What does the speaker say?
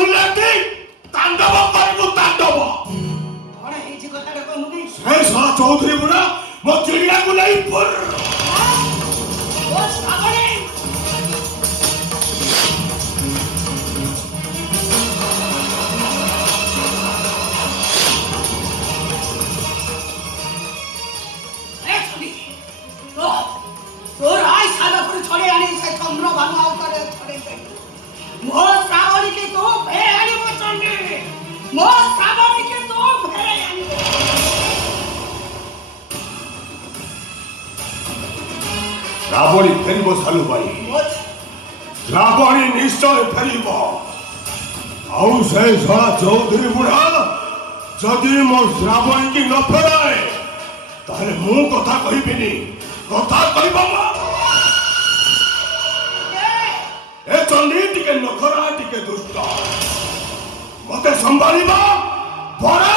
ଶୁଣିଲେ କି ତାଣ୍ଡବ କରିବୁ ତାଣ୍ଡବ। କଣ ହେଇଛି କଥାଟା କହୁନି? ସେ ଶଳା ଚୌଧୁରୀ ବୁଢା ମୋ ଚିଡ଼ିଆକୁ ନେଇ ଓ ଶ୍ରାବଣୀ তোর আই সাদা করে ছড়ে আনি সে চন্দ্র ভাঙা করে ছড়ে দেয় মো শ্রাবণীকে তো ফেরে আনিব চন্দ্রে মো শ্রাবণীকে তো ফেরে আনিব। শ্রাবণী ফেরিব সালু ভাই, শ্রাবণী নিশ্চয় ফেরিব। ଆଉ ସେ ଶଳା ଚୌଧୁରୀ ବୁଢା ଯଦି ମୋ ଶ୍ରାବଣୀକି ନ ଫେରାଏ ତାହେଲେ ମୁଁ କଥା କହିବିନି, କଥା କହିବ ଏ ଚଣ୍ଡୀ ଟିକେ ନଖରା ଟିକେ ଦୁଷ୍ଟ, ମତେ ସମ୍ଭାଳିବ ବରା